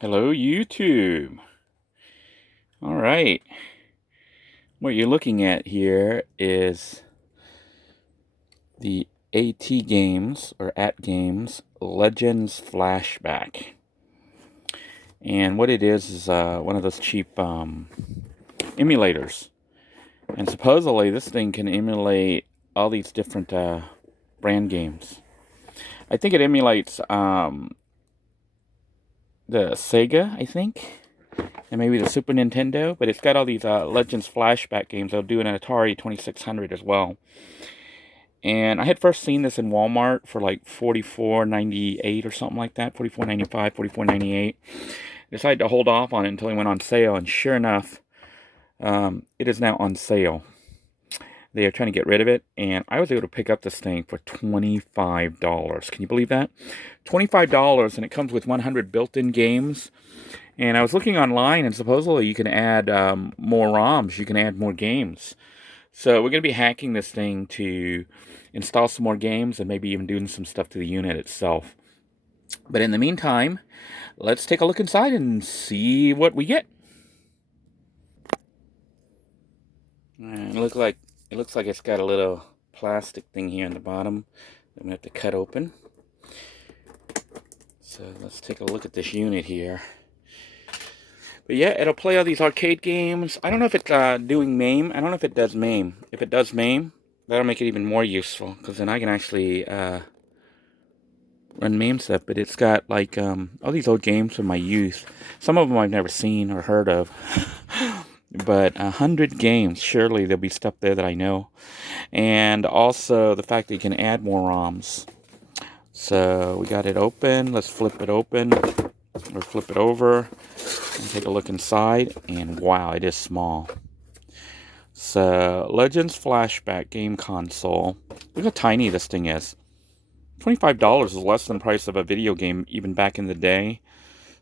Hello, YouTube. All right. What you're looking at here is the AT Games or At Games Legends Flashback. And what it is one of those cheap emulators. And supposedly this thing can emulate all these different brand games. I think it emulates the Sega, I think, and maybe the Super Nintendo, but it's got all these Legends Flashback games. They'll do an Atari 2600 as well. And I had first seen this in Walmart for like $44.98 or something like that, $44.95, $44.98. Decided to hold off on it until it went on sale, and sure enough, it is now on sale. They are trying to get rid of it, and I was able to pick up this thing for $25. Can you believe that? $25, and it comes with 100 built-in games. And I was looking online, and supposedly you can add more ROMs. You can add more games. So we're going to be hacking this thing to install some more games and maybe even doing some stuff to the unit itself. But in the meantime, let's take a look inside and see what we get. And it looks like it's got a little plastic thing here in the bottom that we have to cut open. So let's take a look at this unit here. But yeah, it'll play all these arcade games. I don't know if it's doing MAME. I don't know if it does MAME. If it does MAME, that'll make it even more useful, because then I can actually run MAME stuff. But it's got like all these old games from my youth. Some of them I've never seen or heard of. But 100 games, surely there'll be stuff there that I know. And also the fact that you can add more ROMs. So we got it open. Let's flip it open, or flip it over, and take a look inside. And wow, it is small. So Legends Flashback game console. Look how tiny this thing is. $25 is less than the price of a video game even back in the day.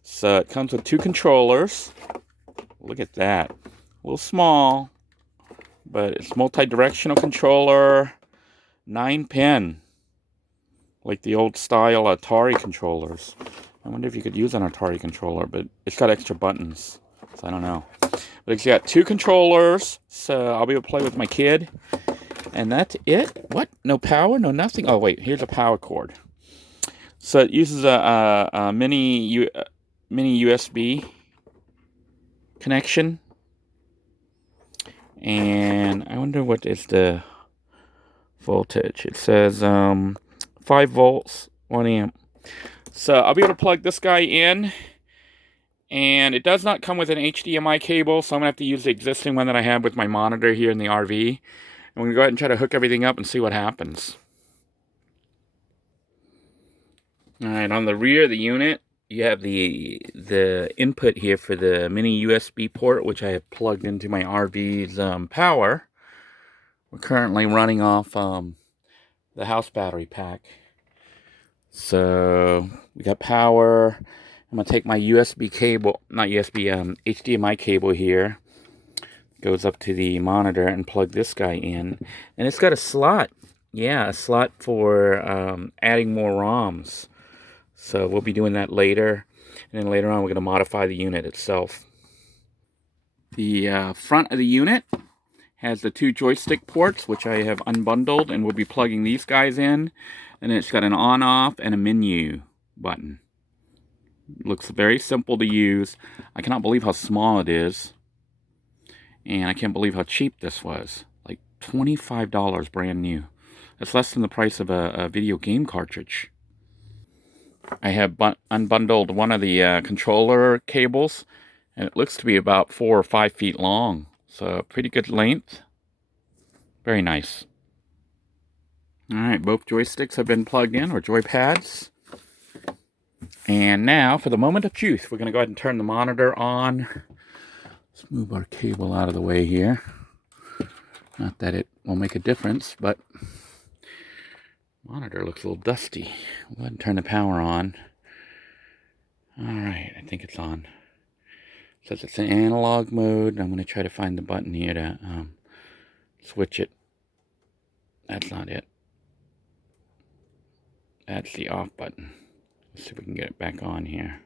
So it comes with 2 controllers. Look at that. A little small, but it's multi-directional controller, 9-pin, like the old style Atari controllers. I wonder if you could use an Atari controller, but it's got extra buttons, so I don't know. But it's got 2 controllers, so I'll be able to play with my kid. And that's it. What? No power? No nothing? Oh, wait. Here's a power cord. So it uses a mini USB connection. And I wonder what is the voltage. It says 5 volts, 1 amp. So I'll be able to plug this guy in. And it does not come with an HDMI cable, so I'm going to have to use the existing one that I have with my monitor here in the RV. And we're going to go ahead and try to hook everything up and see what happens. Alright, on the rear of the unit, you have the input here for the mini USB port, which I have plugged into my RV's power. We're currently running off the house battery pack. So we got power. I'm going to take my USB cable, not USB, HDMI cable here. Goes up to the monitor and plug this guy in. And it's got a slot. Yeah, a slot for adding more ROMs. So we'll be doing that later. And then later on, we're going to modify the unit itself. The front of the unit has the 2 joystick ports, which I have unbundled, and we'll be plugging these guys in. And it's got an on-off and a menu button. Looks very simple to use. I cannot believe how small it is. And I can't believe how cheap this was. Like $25 brand new. That's less than the price of a video game cartridge. I have unbundled one of the controller cables, and it looks to be about 4 or 5 feet long. So pretty good length. Very nice. Alright, both joysticks have been plugged in, or joypads. And now, for the moment of truth, we're going to go ahead and turn the monitor on. Let's move our cable out of the way here. Not that it will make a difference, but monitor looks a little dusty. We'll go ahead and turn the power on. Alright, I think it's on. It says it's in analog mode. I'm going to try to find the button here to switch it. That's not it. That's the off button. Let's see if we can get it back on here.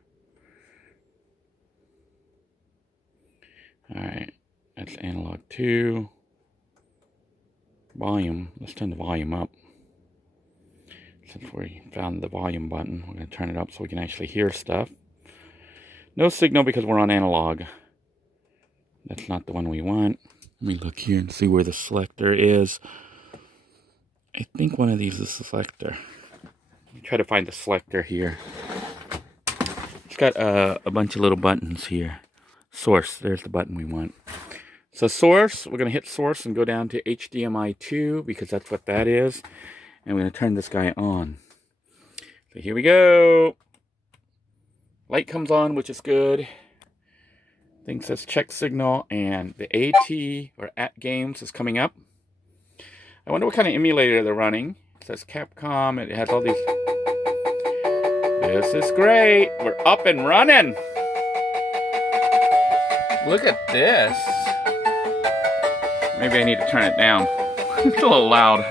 Alright, that's analog 2. Volume, let's turn the volume up. Since we found the volume button, we're going to turn it up so we can actually hear stuff. No signal because we're on analog. That's not the one we want. Let me look here and see where the selector is. I think one of these is the selector. Let me try to find the selector here. It's got a bunch of little buttons here. Source, there's the button we want. So source, we're going to hit source and go down to HDMI 2 because that's what that is. And we're going to turn this guy on. So here we go. Light comes on, which is good. Thing says check signal, and the AT or at games is coming up. I wonder what kind of emulator they're running. It says Capcom. It has all these. This is great. We're up and running. Look at this. Maybe I need to turn it down. It's a little loud.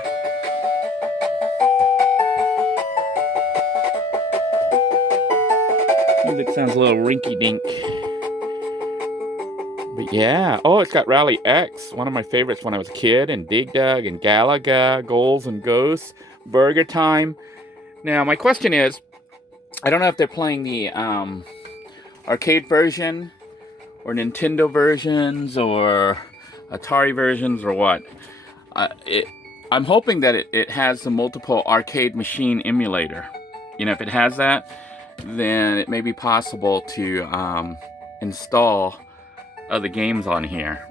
Music sounds a little rinky-dink. But yeah. Oh, it's got Rally X. One of my favorites when I was a kid. And Dig Dug and Galaga. Goals and Ghosts. Burger Time. Now, my question is, I don't know if they're playing the arcade version or Nintendo versions or Atari versions or what. I'm hoping that it has the multiple arcade machine emulator. You know, if it has that, then it may be possible to install other games on here.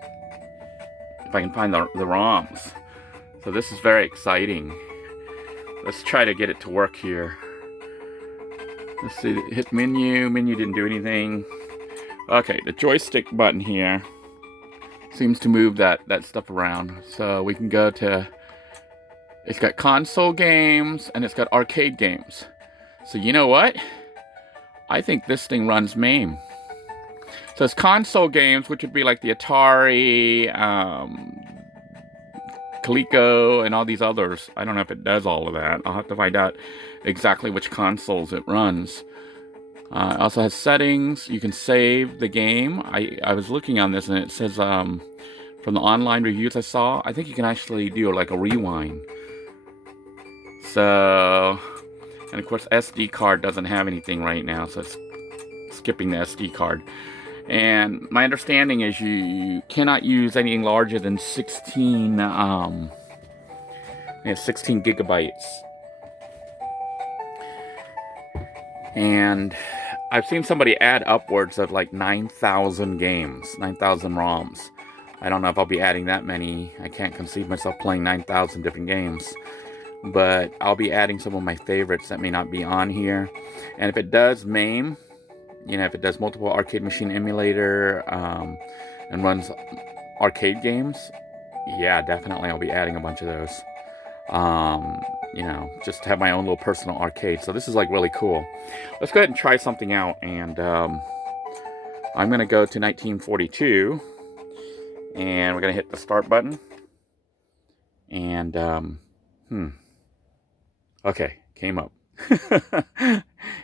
If I can find the ROMs. So this is very exciting. Let's try to get it to work here. Let's see, hit menu. Menu didn't do anything. Okay, the joystick button here seems to move that stuff around. So we can go to, it's got console games and it's got arcade games. So you know what? I think this thing runs MAME. So it's console games, which would be like the Atari, Coleco, and all these others. I don't know if it does all of that. I'll have to find out exactly which consoles it runs. It also has settings. You can save the game. I was looking on this and it says from the online reviews I saw, I think you can actually do like a rewind. So, and of course SD card doesn't have anything right now, so it's skipping the SD card. And my understanding is you cannot use anything larger than 16 gigabytes. And I've seen somebody add upwards of like 9,000 games, 9,000 ROMs. I don't know if I'll be adding that many. I can't conceive myself playing 9,000 different games. But I'll be adding some of my favorites that may not be on here. And if it does MAME, you know, if it does multiple arcade machine emulator and runs arcade games, yeah, definitely I'll be adding a bunch of those. You know, just to have my own little personal arcade. So this is like really cool. Let's go ahead and try something out. And I'm going to go to 1942. And we're going to hit the start button. And, okay, came up.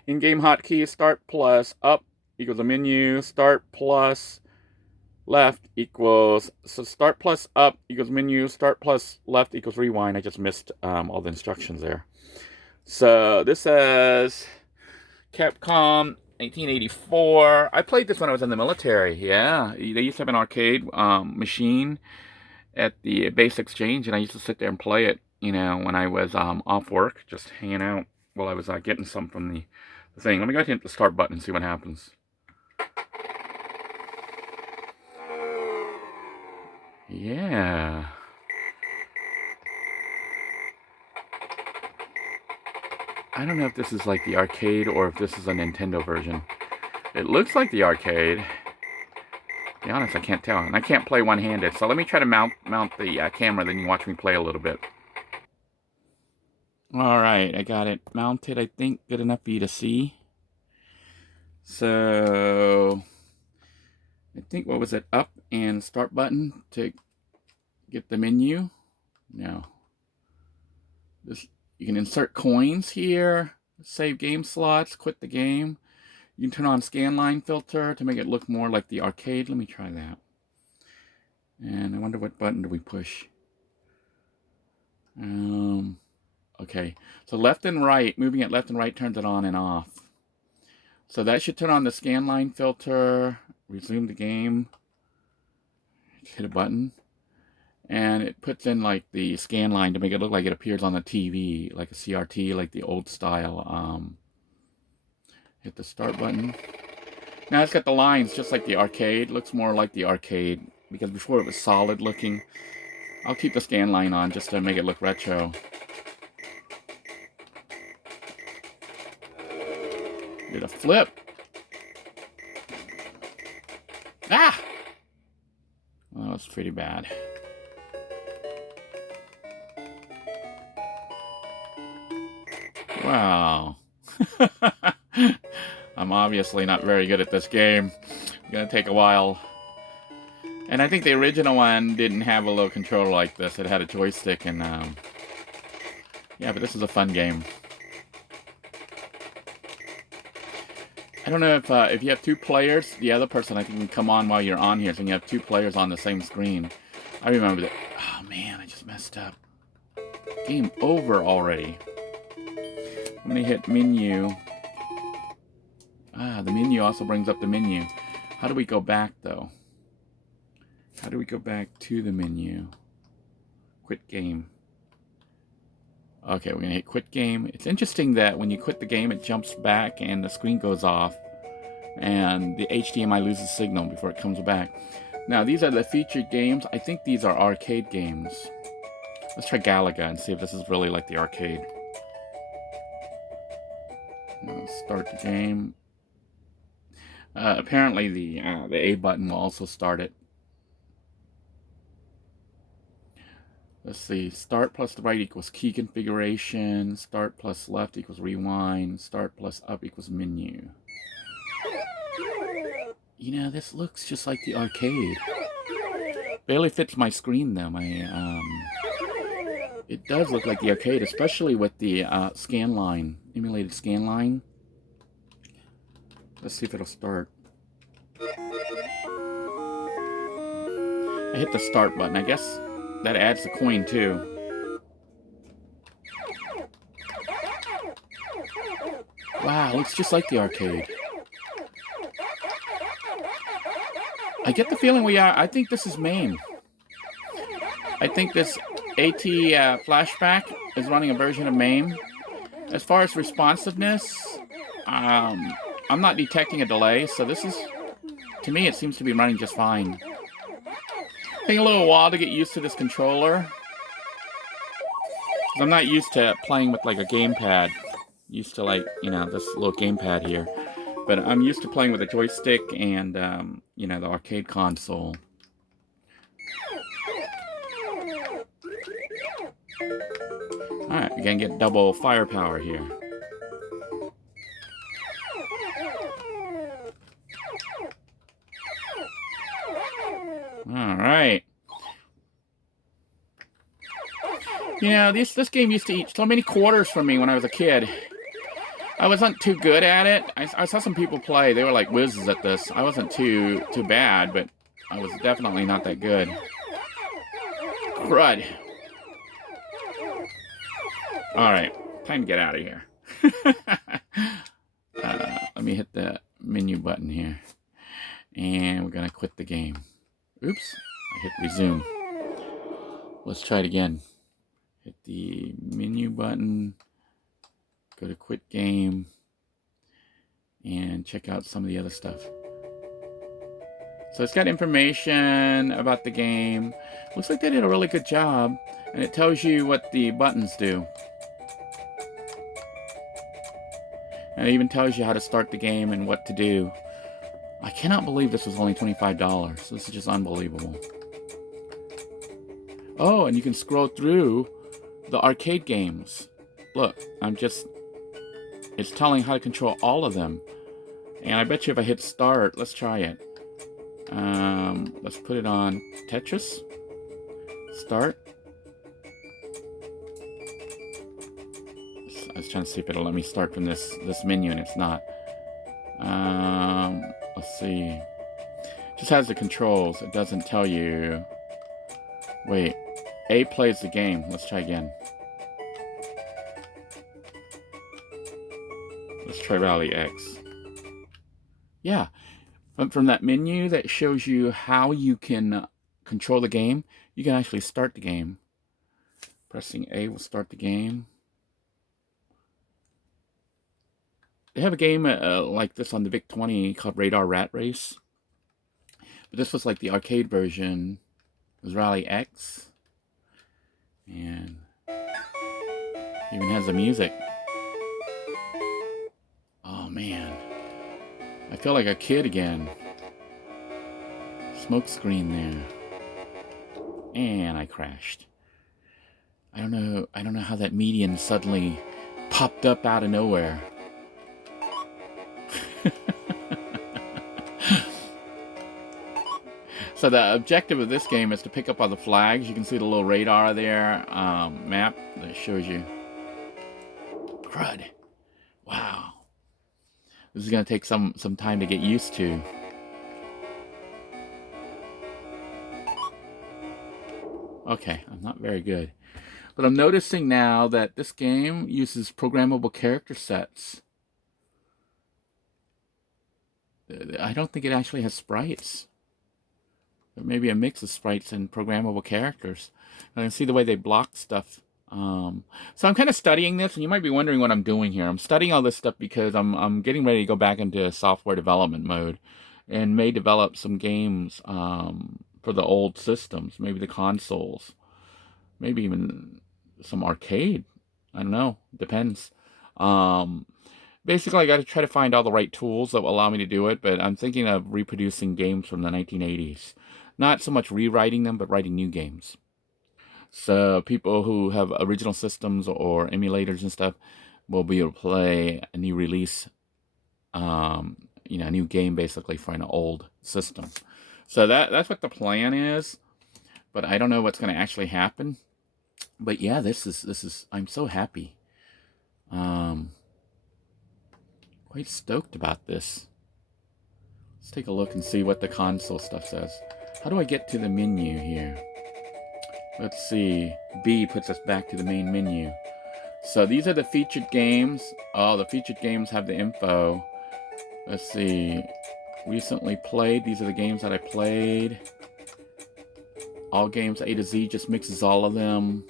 In-game hotkey, start plus up equals a menu. Start plus left equals, so start plus up equals menu. Start plus left equals rewind. I just missed all the instructions there. So this says Capcom 1984. I played this when I was in the military. Yeah, they used to have an arcade machine at the base exchange, and I used to sit there and play it, you know, when I was off work, just hanging out while I was getting some from the thing. Let me go ahead and hit the start button and see what happens. Yeah. I don't know if this is like the arcade or if this is a Nintendo version. It looks like the arcade. To be honest, I can't tell. And I can't play one-handed. So let me try to mount the camera, then you watch me play a little bit. Alright, I got it mounted, I think, good enough for you to see. So, I think, what was it, up and start button to get the menu? No. You can insert coins here, save game slots, quit the game. You can turn on scan line filter to make it look more like the arcade. Let me try that. And I wonder what button do we push. Okay, so left and right, moving it left and right turns it on and off. So that should turn on the scan line filter, resume the game, hit a button, and it puts in like the scan line to make it look like it appears on the TV, like a CRT, like the old style. Hit the start button. Now it's got the lines just like the arcade, looks more like the arcade, because before it was solid looking. I'll keep the scan line on just to make it look retro. Did a flip. Ah! Well, that's pretty bad. Wow. I'm obviously not very good at this game. It's gonna take a while. And I think the original one didn't have a little controller like this. It had a joystick and, yeah, but this is a fun game. I don't know if you have two players, the other person I think can come on while you're on here, so you have two players on the same screen. I remember that. Oh man, I just messed up. Game over already. I'm gonna hit menu. Ah, the menu also brings up the menu. How do we go back though? How do we go back to the menu? Quit game. Okay, we're gonna hit quit game. It's interesting that when you quit the game, it jumps back and the screen goes off and the HDMI loses signal before it comes back. Now, these are the featured games. I think these are arcade games. Let's try Galaga and see if this is really like the arcade. Let's start the game. Apparently the A button will also start it. Let's see, start plus the right equals key configuration, start plus left equals rewind, start plus up equals menu. You know, this looks just like the arcade. Barely fits my screen though. It does look like the arcade, especially with the scan line, emulated scan line. Let's see if it'll start. I hit the start button, I guess. That adds the coin too. Wow, looks just like the arcade. I get the feeling I think this is MAME. I think this AT Flashback is running a version of MAME. As far as responsiveness, I'm not detecting a delay, so this is, to me, it seems to be running just fine. Taking a little while to get used to this controller. I'm not used to playing with like a gamepad. Used to like, you know, this little gamepad here. But I'm used to playing with a joystick and, you know, the arcade console. Alright, we're gonna get double firepower here. Alright. You know, this game used to eat so many quarters from me when I was a kid. I wasn't too good at it. I saw some people play. They were like whizzes at this. I wasn't too bad, but I was definitely not that good. Crud. Alright, time to get out of here. Let me hit the menu button here. And we're gonna quit the game. Oops, I hit resume. Let's try it again. Hit the menu button, go to quit game, and check out some of the other stuff. So it's got information about the game. Looks like they did a really good job, and it tells you what the buttons do. And it even tells you how to start the game and what to do. I cannot believe this was only $25. This is just unbelievable. Oh, and you can scroll through the arcade games. Look, it's telling how to control all of them. And I bet you if I hit start, let's try it. Let's put it on Tetris. Start. I was trying to see if it'll let me start from this menu, and it's not. Let's see. It just has the controls. It doesn't tell you Wait. A plays the game. Let's try again. Let's try Rally X. Yeah. From that menu that shows you how you can control the game, you can actually start the game. Pressing A will start the game. They have a game like this on the VIC-20 called Radar Rat Race. But this was like the arcade version. It was Rally X. And even has the music. Oh man. I feel like a kid again. Smoke screen there. And I crashed. I don't know how that median suddenly popped up out of nowhere. So the objective of this game is to pick up all the flags. You can see the little radar there, map that shows you. Crud. Wow. This is going to take some time to get used to. Okay, I'm not very good. But I'm noticing now that this game uses programmable character sets. I don't think it actually has sprites. Maybe a mix of sprites and programmable characters. I can see the way they block stuff. So I'm kind of studying this, and you might be wondering what I'm doing here. I'm studying all this stuff because I'm getting ready to go back into software development mode, and may develop some games for the old systems, maybe the consoles, maybe even some arcade. I don't know. Depends. Basically, I got to try to find all the right tools that will allow me to do it, but I'm thinking of reproducing games from the 1980s. Not so much rewriting them, but writing new games. So people who have original systems or emulators and stuff will be able to play a new release, a new game basically for an old system. So that's what the plan is, but I don't know what's going to actually happen. But yeah, this is I'm so happy. Quite stoked about this. Let's take a look and see what the console stuff says. How do I get to the menu here? Let's see. B puts us back to the main menu. So these are the featured games. Oh, the featured games have the info. Let's see. Recently played. These are the games that I played. All games A to Z just mixes all of them.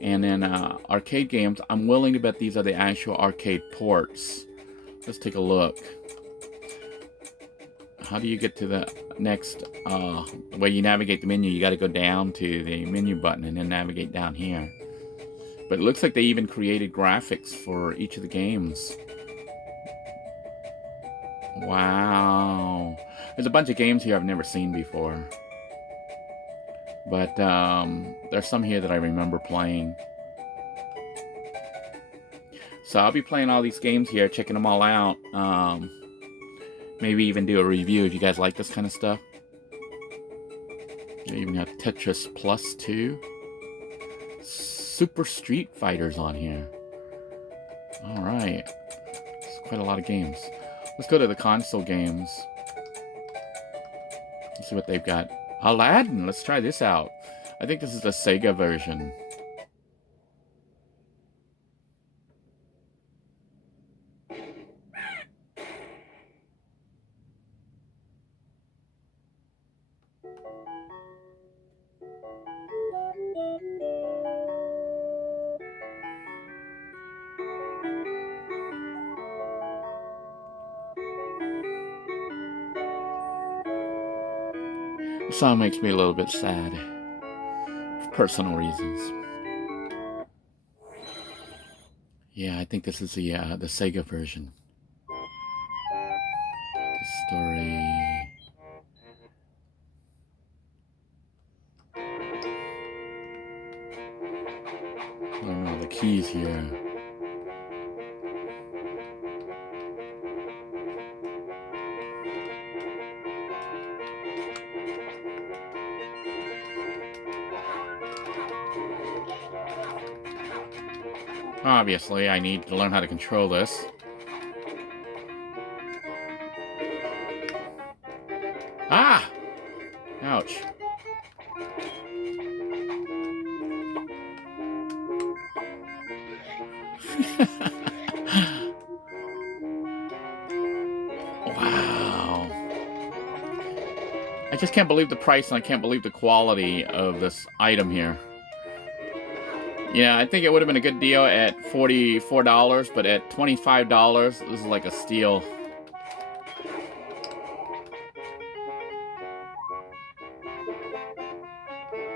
And then arcade games. I'm willing to bet these are the actual arcade ports. Let's take a look. How do you get to the next way you navigate the menu? You got to go down to the menu button and then navigate down here. But it looks like they even created graphics for each of the games. Wow. There's a bunch of games here I've never seen before. But there's some here that I remember playing. So I'll be playing all these games here, checking them all out. Maybe even do a review if you guys like this kind of stuff. They even have Tetris Plus 2. Super Street Fighters on here. Alright. It's quite a lot of games. Let's go to the console games. Let's see what they've got. Aladdin! Let's try this out. I think this is the Sega version. The song makes me a little bit sad. For personal reasons. Yeah, I think this is the Sega version. The story. Learn all the keys here. Obviously, I need to learn how to control this. Ah! Ouch. Wow. I just can't believe the price, and I can't believe the quality of this item here. Yeah, I think it would have been a good deal at $44, but at $25, this is like a steal.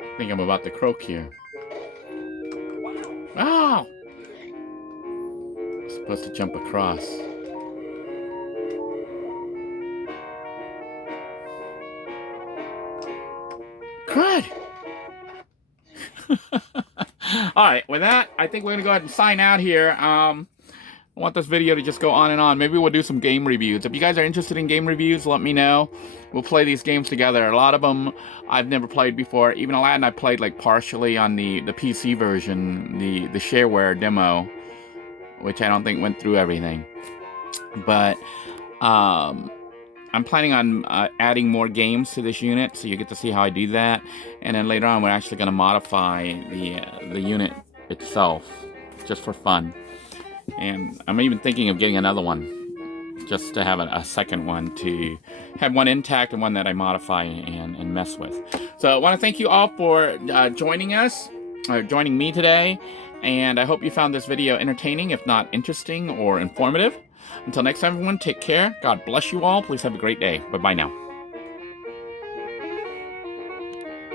I think I'm about to croak here. Oh! I'm supposed to jump across. Crud! Alright, with that, I think we're going to go ahead and sign out here. I want this video to just go on and on. Maybe we'll do some game reviews. If you guys are interested in game reviews, let me know. We'll play these games together. A lot of them I've never played before. Even Aladdin I played like partially on the PC version, the shareware demo, which I don't think went through everything. But I'm planning on adding more games to this unit, so you get to see how I do that. And then later on, we're actually going to modify the unit itself, just for fun. And I'm even thinking of getting another one, just to have a second one, to have one intact and one that I modify and mess with. So I want to thank you all for joining us, or joining me today. And I hope you found this video entertaining, if not interesting or informative. Until next time, everyone, take care. God bless you all. Please have a great day. Bye-bye now.